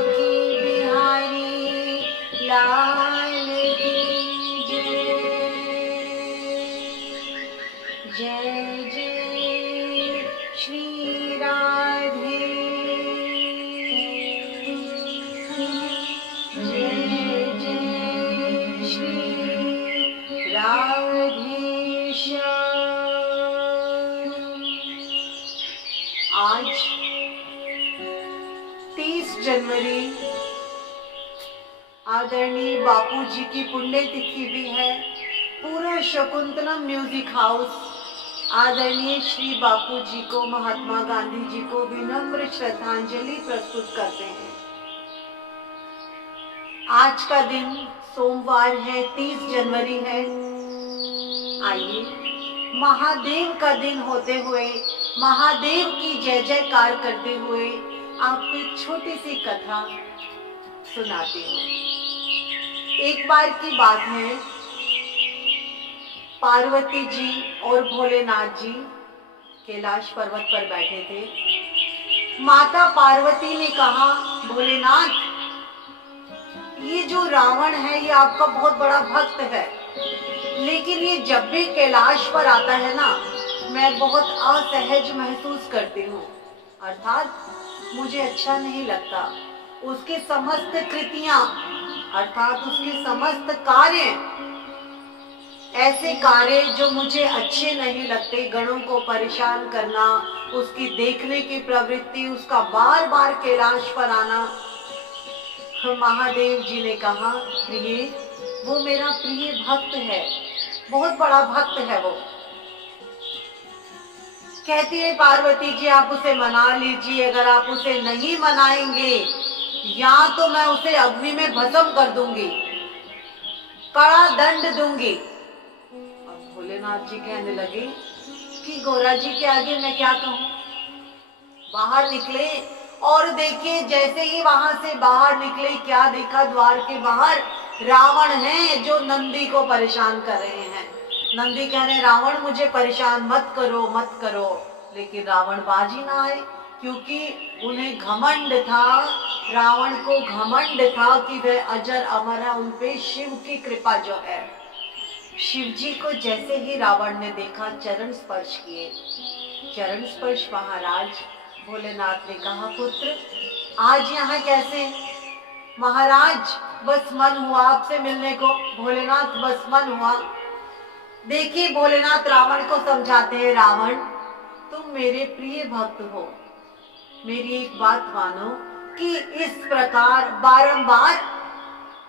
की बिहारी लाल की जय। जय जय श्री राधे, जय जय श्री राधे श्याम। आज 30 जनवरी आदरणीय बापूजी की पुण्यतिथि भी है। पूरा शकुंतलम म्यूजिक हाउस आदरणीय श्री बापूजी को, महात्मा गांधी जी को विनम्र श्रद्धांजलि प्रस्तुत करते हैं। आज का दिन सोमवार है, 30 जनवरी है। आइए महादेव का दिन होते हुए, महादेव की जय जयकार करते हुए आपको एक छोटी सी कथा सुनाती हूँ। एक बार की बात है, पार्वती जी और भोलेनाथ जी कैलाश पर्वत पर बैठे थे। माता पार्वती ने कहा, भोलेनाथ, ये जो रावण है ये आपका बहुत बड़ा भक्त है, लेकिन ये जब भी कैलाश पर आता है ना, मैं बहुत असहज महसूस करती हूँ। अर्थात मुझे अच्छा नहीं लगता। उसकी समस्त कृतियां अर्थात उसके समस्त कार्य, ऐसे कार्य जो मुझे अच्छे नहीं लगते, गणों को परेशान करना, उसकी देखने की प्रवृत्ति, उसका बार बार कैलाश पर आना। महादेव जी ने कहा, प्रिय, वो मेरा प्रिय भक्त है, बहुत बड़ा भक्त है वो। कहती है पार्वती जी, आप उसे मना लीजिए। अगर आप उसे नहीं मनाएंगे, या तो मैं उसे अग्नि में भस्म कर दूंगी, कड़ा दंड दूंगी। अब भोलेनाथ जी कहने लगे कि गौरा जी के आगे मैं क्या कहूं। बाहर निकले और देखिए, जैसे ही वहां से बाहर निकले, क्या देखा, द्वार के बाहर रावण है जो नंदी को परेशान कर रहे हैं। नंदी कह रहे, रावण मुझे परेशान मत करो, मत करो। लेकिन रावण बाजी ना आए, क्योंकि उन्हें घमंड था, रावण को घमंड था कि वह अजर अमर है, उन पे शिव की कृपा जो है। शिव जी को जैसे ही रावण ने देखा, चरण स्पर्श किए। चरण स्पर्श महाराज। भोलेनाथ ने कहा, पुत्र, आज यहाँ कैसे? महाराज, बस मन हुआ आपसे मिलने को। भोलेनाथ, बस मन हुआ। देखिए, भोलेनाथ रावण को समझाते हैं, रावण, तुम मेरे प्रिय भक्त हो, मेरी एक बात मानो कि इस प्रकार बारंबार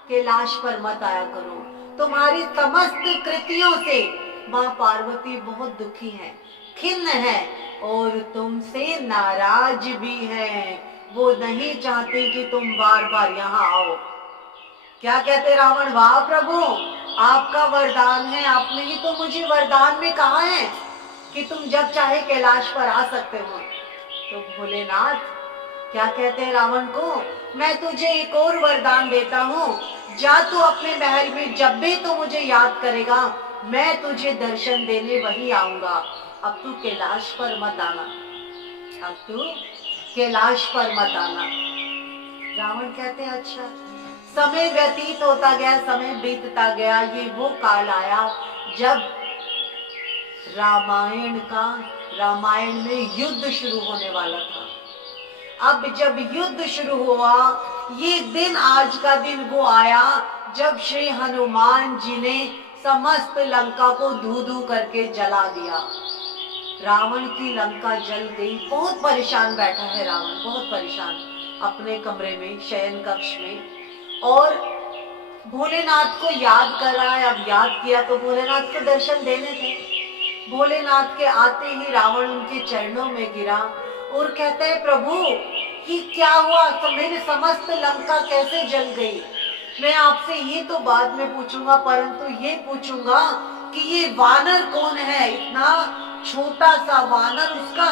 कैलाश पर मत आया करो। तुम्हारी समस्त कृतियों से माँ पार्वती बहुत दुखी है, खिन्न है और तुमसे नाराज भी है। वो नहीं चाहती कि तुम बार बार यहाँ आओ। क्या कहते रावण, वाह प्रभु, आपका वरदान है, आपने ही तो मुझे वरदान में कहा है कि तुम जब चाहे कैलाश पर आ सकते हो। तो भोलेनाथ क्या कहते हैं रावण को, मैं तुझे एक और वरदान देता हूँ, जा तू अपने महल में, जब भी तू मुझे याद करेगा मैं तुझे दर्शन देने वही आऊंगा। अब तू कैलाश पर मत आना, अब तू कैलाश पर मत आना। रावण कहते हैं, अच्छा। समय व्यतीत होता गया, समय बीतता गया। ये वो काल आया जब रामायण में युद्ध शुरू होने वाला था। अब जब युद्ध शुरू हुआ, ये दिन, आज का दिन वो आया जब श्री हनुमान जी ने समस्त लंका को धू धू करके जला दिया। रावण की लंका जल गई। बहुत परेशान बैठा है रावण, बहुत परेशान, अपने कमरे में, शयन कक्ष में, और भोलेनाथ को याद कर रहा है। अब याद किया तो भोलेनाथ को दर्शन देने थे। भोलेनाथ के आते ही रावण उनके चरणों में गिरा और कहता है, प्रभु, ये क्या हुआ? तो मेरे समस्त लंका कैसे जल गई? मैं आपसे ये तो बाद में पूछूंगा, परंतु ये पूछूंगा कि ये वानर कौन है? इतना छोटा सा वानर, उसका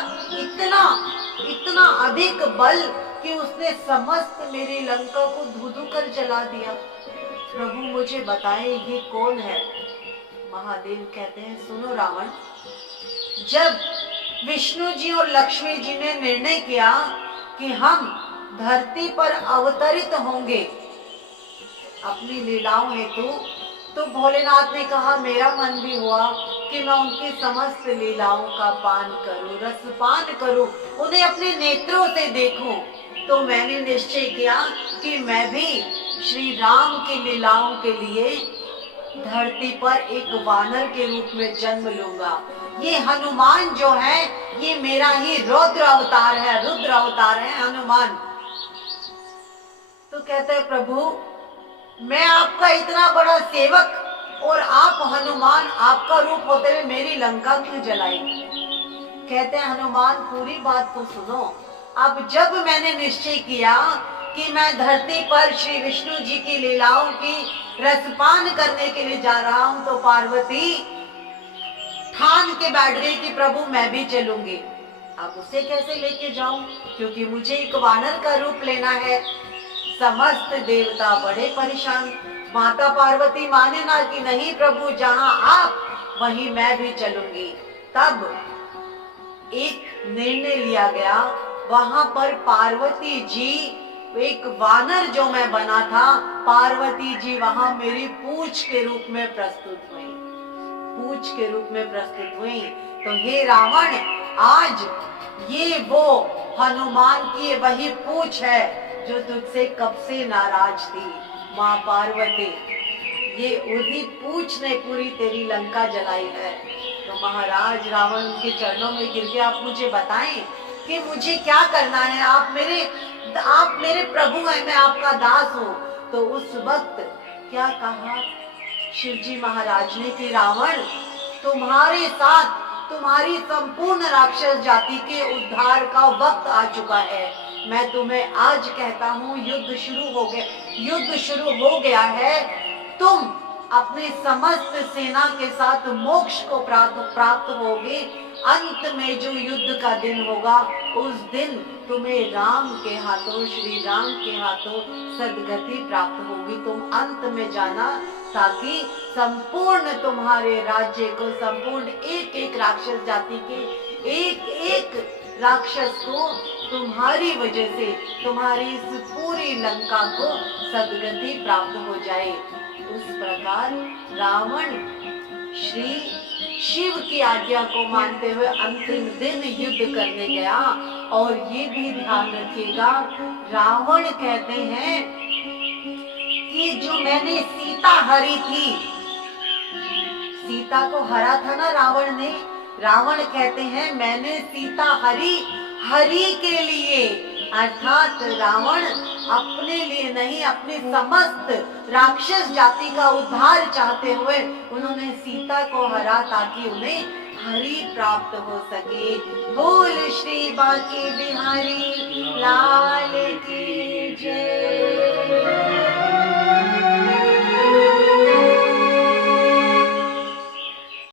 इतना अधिक बल कि उसने समस्त मेरी लंका को धू-धू कर जला दिया। प्रभु मुझे बताएं, ये कौन है? महादेव कहते हैं, सुनो रावण, जब विष्णु जी और लक्ष्मी जी ने निर्णय किया कि हम धरती पर अवतरित होंगे अपनी लीलाओं हेतु, तो भोलेनाथ ने कहा मेरा मन भी हुआ कि मैं उनकी समस्त लीलाओं का पान करूं, रसपान करूं, उन्हें अपने नेत्रों से देखूं। तो मैंने निश्चय किया कि मैं भी श्री राम की लीलाओं के लिए धरती पर एक वानर के रूप में जन्म लूंगा। ये हनुमान जो है ये मेरा ही रुद्र अवतार है, रुद्र अवतार है हनुमान। तो कहते हैं प्रभु मैं आपका इतना बड़ा सेवक और आप हनुमान, आपका रूप होते हुए मेरी लंका क्यों जलाई? कहते हैं हनुमान पूरी बात तो सुनो। अब जब मैंने निश्चय किया कि मैं धरती पर श्री विष्णु जी की लीलाओं की रसपान करने के लिए जा रहा हूं, तो पार्वती ठान के बैठ गई कि प्रभु मैं भी चलूंगी। अब उसे कैसे लेके जाऊं, क्योंकि मुझे एक वानर का रूप लेना है। समस्त देवता बड़े परेशान। माता पार्वती माने ना कि नहीं प्रभु जहां आप वहीं मैं भी चलूंगी। तब एक निर्णय लिया गया, वहां पर पार्वती जी, एक वानर जो मैं बना था, पार्वती जी वहां मेरी पूंछ के रूप में प्रस्तुत हुई, पूंछ के रूप में प्रस्तुत हुई। तो हे रावण, आज ये वो हनुमान की वही पूंछ है जो तुझसे कब से नाराज थी। माँ पार्वती, ये उसी पूंछ ने पूरी तेरी लंका जलाई है। तो महाराज रावण उनके चरणों में गिर के आप मुझे बताएं कि मुझे क्या करना है। आप मेरे प्रभु हैं, मैं आपका दास हूँ। तो उस वक्त क्या कहा शिव जी महाराज ने कि रावण, तुम्हारे साथ तुम्हारी संपूर्ण राक्षस जाति के उद्धार का वक्त आ चुका है। मैं तुम्हें आज कहता हूँ युद्ध शुरू हो गया है। तुम अपने समस्त सेना के साथ मोक्ष को प्राप्त होगे। अंत में जो युद्ध का दिन होगा, उस दिन तुम्हें राम के हाथों, श्री राम के हाथों सदगति प्राप्त होगी। तुम अंत में जाना, ताकि संपूर्ण तुम्हारे राज्य को, संपूर्ण एक एक राक्षस जाति के एक एक राक्षस को तुम्हारी वजह से, तुम्हारी इस पूरी लंका को सदगति प्राप्त हो जाए। उस प्रकार रावण श्री शिव की आज्ञा को मानते हुए अंतिम दिन युद्ध करने गया। और ये भी ध्यान रखिएगा, रावण कहते हैं कि जो मैंने सीता हरी थी, सीता को हरा था ना रावण ने, रावण कहते हैं मैंने सीता हरि के लिए, अर्थात रावण अपने लिए नहीं, अपनी समस्त राक्षस जाति का उद्धार चाहते हुए उन्होंने सीता को हरा, ताकि उन्हें हरि प्राप्त हो सके। बोल श्री बांके बिहारी